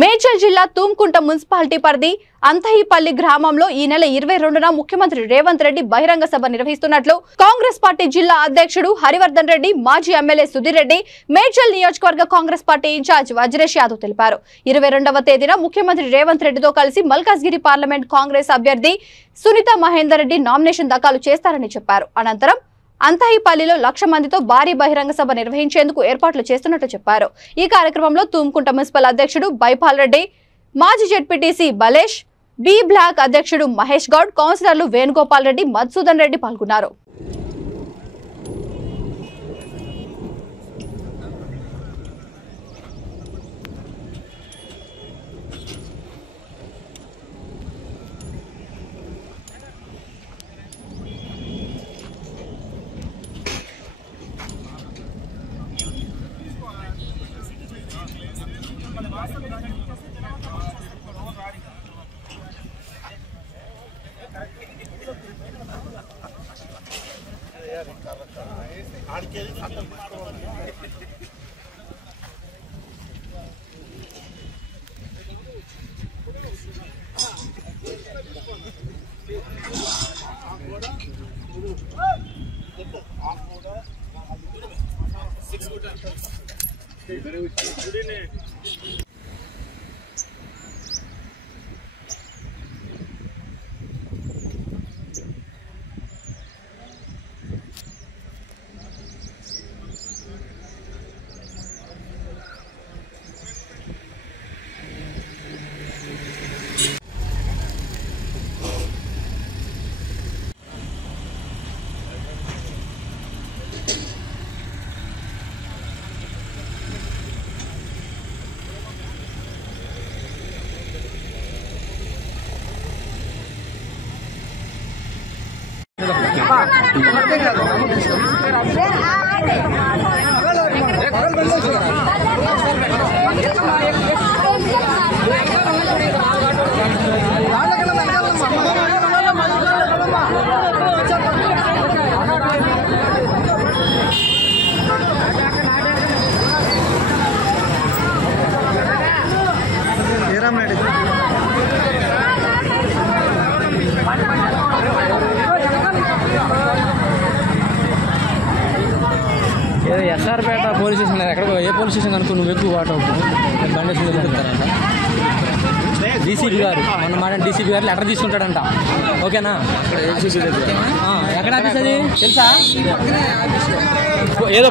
మేడ్చల్ జిల్లా తూంకుంట మున్సిపాలిటీ పరిధి అంతహిపల్లి గ్రామంలో ఈ నెల 22న ముఖ్యమంత్రి రేవంత్ రెడ్డి బహిరంగ సభ నిర్వహిస్తున్నట్లు కాంగ్రెస్ పార్టీ జిల్లా అధ్యక్షుడు హరివర్ధన్ రెడ్డి, మాజీ ఎమ్మెల్యే సుధీర్ రెడ్డి, మేడ్చల్ నియోజకవర్గ కాంగ్రెస్ పార్టీ ఇన్ఛార్జ్ వజ్రేష్ యాదవ్ తెలిపారు. 22వ తేదీన ముఖ్యమంత్రి రేవంత్ రెడ్డితో కలిసి మల్కాజ్గిరి పార్లమెంట్ కాంగ్రెస్ అభ్యర్థి సునీత మహేందర్ రెడ్డి నామినేషన్ దాఖలు చేస్తారని చెప్పారు. అనంతరం అంతహిపల్లిలో 1,00,000 మందితో భారీ బహిరంగ సభ నిర్వహించేందుకు ఏర్పాట్లు చేస్తున్నట్లు చెప్పారు. ఈ కార్యక్రమంలో తూంకుంట మున్సిపల్ అధ్యక్షుడు బైపాల్ రెడ్డి, మాజీ జెడ్పీటీసీ బలేష్, బి బ్లాక్ అధ్యక్షుడు మహేష్ గౌడ్, కౌన్సిలర్లు వేణుగోపాల్ రెడ్డి, మధుసూదన్ రెడ్డి పాల్గొన్నారు. ఎస్ఆర్పేట పోలీస్ స్టేషన్ ఎక్కడ ఏ పోలీస్ స్టేషన్ అనుకో నువ్వు ఎక్కువ వాటవు డీసీపీ గారు మొన్న మాట డీసీపీ గారు లెటర్ తీసుకుంటాడంట. ఓకేనా? ఎక్కడ ఆఫీస్ అది తెలుసా? ఏదో